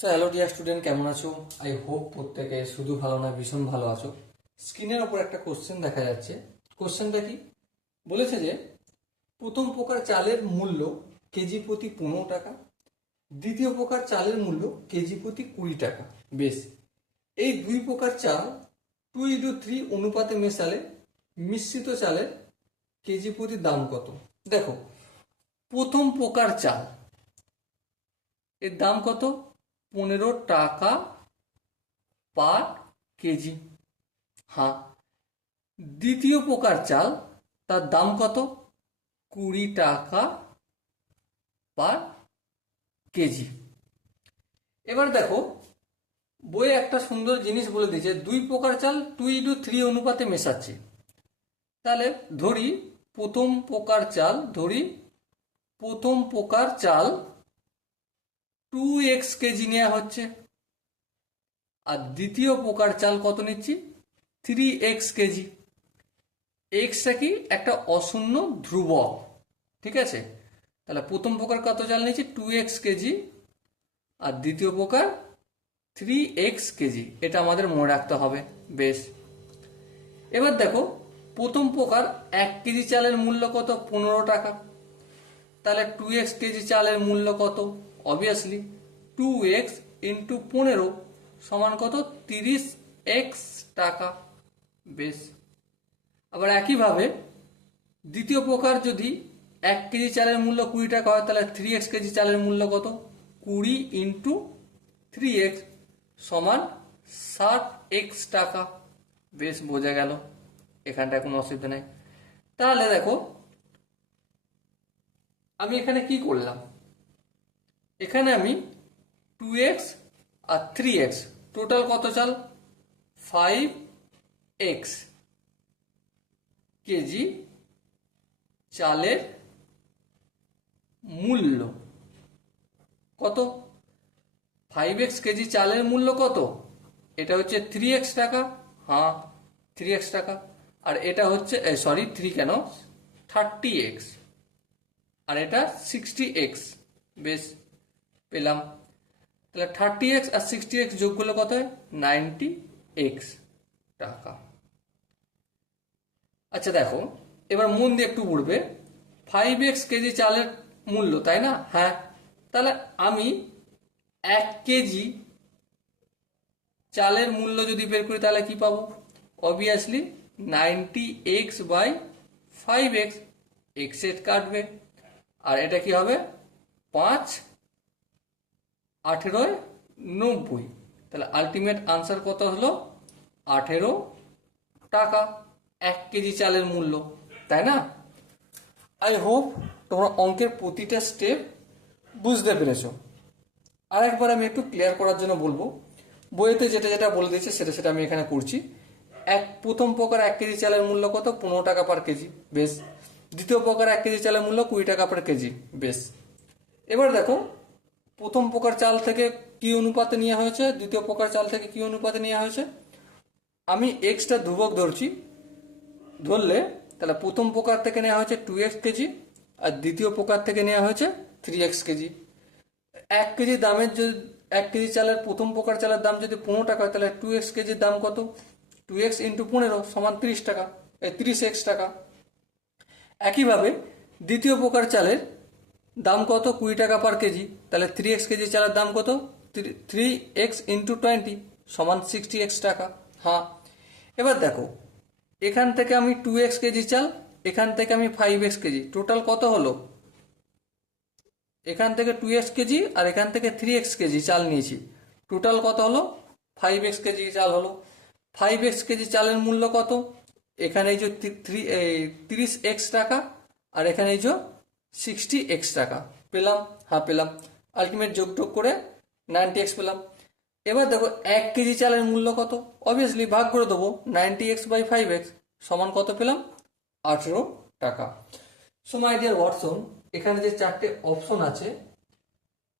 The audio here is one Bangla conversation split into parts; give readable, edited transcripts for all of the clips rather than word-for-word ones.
সো হ্যালো ডিয়ার স্টুডেন্ট, কেমন আছো? আই হোপ প্রত্যেকে শুধু ভালো না ভীষণ ভালো আছো। স্ক্রিনের ওপর একটা কোশ্চেন দেখা যাচ্ছে। কোশ্চেনটা কি বলেছে যে প্রথম প্রকার চালের মূল্য কেজি প্রতি 15 টাকা, দ্বিতীয় প্রকার চালের মূল্য কেজি প্রতি 20 টাকা। বেশ, এই দুই প্রকার চাল 2:3 অনুপাতে মেশালে মিশ্রিত চালের কেজি প্রতি দাম কত? দেখো, প্রথম প্রকার চাল এর দাম কত? 15 টাকা পার কেজি। হ্যাঁ, দ্বিতীয় প্রকার চাল তার দাম কত? 20 টাকা পার কেজি। এবার দেখো, বইয়ে একটা সুন্দর জিনিস বলে দিয়েছে, দুই প্রকার চাল 2:3 অনুপাতে মেশাচ্ছে। তাহলে প্রথম প্রকার চাল 2x কেজি নেওয়া হচ্ছে, আর দ্বিতীয় প্রকার চাল কত নিচ্ছি? 3x KG. এক্সটা কি? একটা অশূন্য ধ্রুবক, ঠিক আছে? তাহলে প্রথম প্রকার কত চাল নিচ্ছি? 2x কেজি, আর দ্বিতীয় প্রকার 3x কেজি। এটা আমাদের মনে রাখতে হবে। বেশ, এবার দেখো, প্রথম প্রকার 1 কেজি চালের মূল্য কত? 15 টাকা। তাহলে 2x কেজি চালের মূল্য কত? অবভিয়াসলি 2x ইন্টু 15 সমান কত? 30x টাকা। বেশ, আবার একইভাবে দ্বিতীয় প্রকার যদি 1 কেজি চালের মূল্য 20 টাকা হয়, তাহলে 3x কেজি চালের মূল্য কত? 20 ইন্টু 3x সমান 60x টাকা। বেশ, বোঝা গেল, এখানটা কোনো অসুবিধা নেই। তাহলে দেখো, আমি এখানে কি করলাম? এখানে আমি 2x আর 3x, টোটাল কত চাল? 5x কেজি চালের মূল্য কত? 5x কেজি চালের মূল্য কত? এটা হচ্ছে 3x টাকা। হ্যাঁ, 3x টাকা। আর এটা হচ্ছে, সরি 3 কেন, 30x, আর এটা 60x। বেশ, পেলাম। তাহলে 30x আর 60x যোগ করলে কত হয়? 90x টাকা। আচ্ছা দেখো, এবার মন দিয়ে একটু পড়বে। 5x কেজি চালের মূল্য, তাই না? হ্যাঁ, তাহলে আমি 1 কেজি চালের মূল্য যদি বের করি তাহলে কি পাবো? Obviously 90x by 5x, x এর কাটবে, আর এটা কি হবে? 5 18 90। তাহলে আলটিমেট আনসার কত হলো? 18 টাকা 1 কেজি চালের মূল্য, তাই না? আই হোপ তোমরা অঙ্কের প্রতিটা স্টেপ বুঝতে পেরেছো। আর একবার আমি একটু ক্লিয়ার করার জন্য বলবো, বইতে যেটা যেটা বলে দিয়েছে সেটা সেটা আমি এখানে করছি। প্রথম প্রকার 1 কেজি চালের মূল্য কত? 15 টাকা পার কেজি। বেশ, দ্বিতীয় প্রকার 1 কেজি চালের মূল্য 20 টাকা পার কেজি। বেশ, এবার দেখো, প্রথম প্রকার চাল থেকে কি অনুপাতে নেওয়া হয়েছে, দ্বিতীয় প্রকার চাল থেকে কি অনুপাতে নেওয়া হয়েছে। আমি এক্সটা ধ্রুবক ধরলে তাহলে প্রথম প্রকার থেকে নেওয়া হয়েছে 2x কেজি, আর দ্বিতীয় প্রকার থেকে নেওয়া হয়েছে 3x কেজি। 1 কেজি দামের যদি 1 কেজি চালের প্রথম প্রকার চালের দাম যদি 15 টাকা হয়, তাহলে 2x কেজির দাম কত? 2x ইন্টু 15 সমান 30 টাকা, 30x টাকা। একইভাবে দ্বিতীয় প্রকার চালের দাম কত? 20 টাকা পার কেজি। তাহলে 3x কেজি চালের দাম কত? 3x ইন্টু 20 সমান 60x টাকা। হ্যাঁ, এবার দেখো, এখান থেকে আমি 2x কেজি চাল, এখান থেকে আমি 5x কেজি, টোটাল কত হলো? এখান থেকে 2x কেজি আর এখান থেকে 3x কেজি চাল নিয়েছি, টোটাল কত হলো? 5x কেজি চাল হলো। 5x কেজি চালের মূল্য কত? এখানে এই যে 30x টাকা, আর এখানে এই যে 60x টাকা। পেলাম? হ্যাঁ পেলাম। আলটিমেট যোগ করে 90x পেলাম। এবার দেখো, 1 কেজি চালের মূল্য কত? অবভিয়াসলি ভাগ করে দেবো, 90x বাই 5x সমান কত পেলাম? 18 টাকা। সো মাই ডিয়ার ওয়াটসন, এখানে যে 4টে অপশন আছে,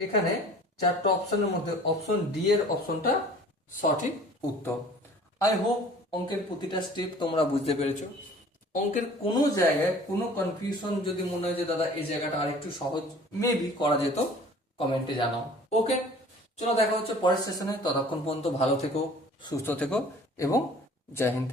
এখানে 4টে অপশনের মধ্যে অপশন ডি এর অপশনটা সঠিক উত্তর। আই হোপ অঙ্কের প্রতিটা স্টেপ তোমরা বুঝতে পেরেছো। অঙ্কের কোনো জায়গায় কোনো কনফিউশন যদি মনে হয় যে দাদা এই জায়গাটা আরেকটু সহজ মেবি করা যেত, কমেন্টে জানাও। ওকে। চলো দেখা হচ্ছে পরের সেশনে, ততক্ষণ পর্যন্ত ভালো থেকো, সুস্থ থেকো এবং জয় হিন্দ।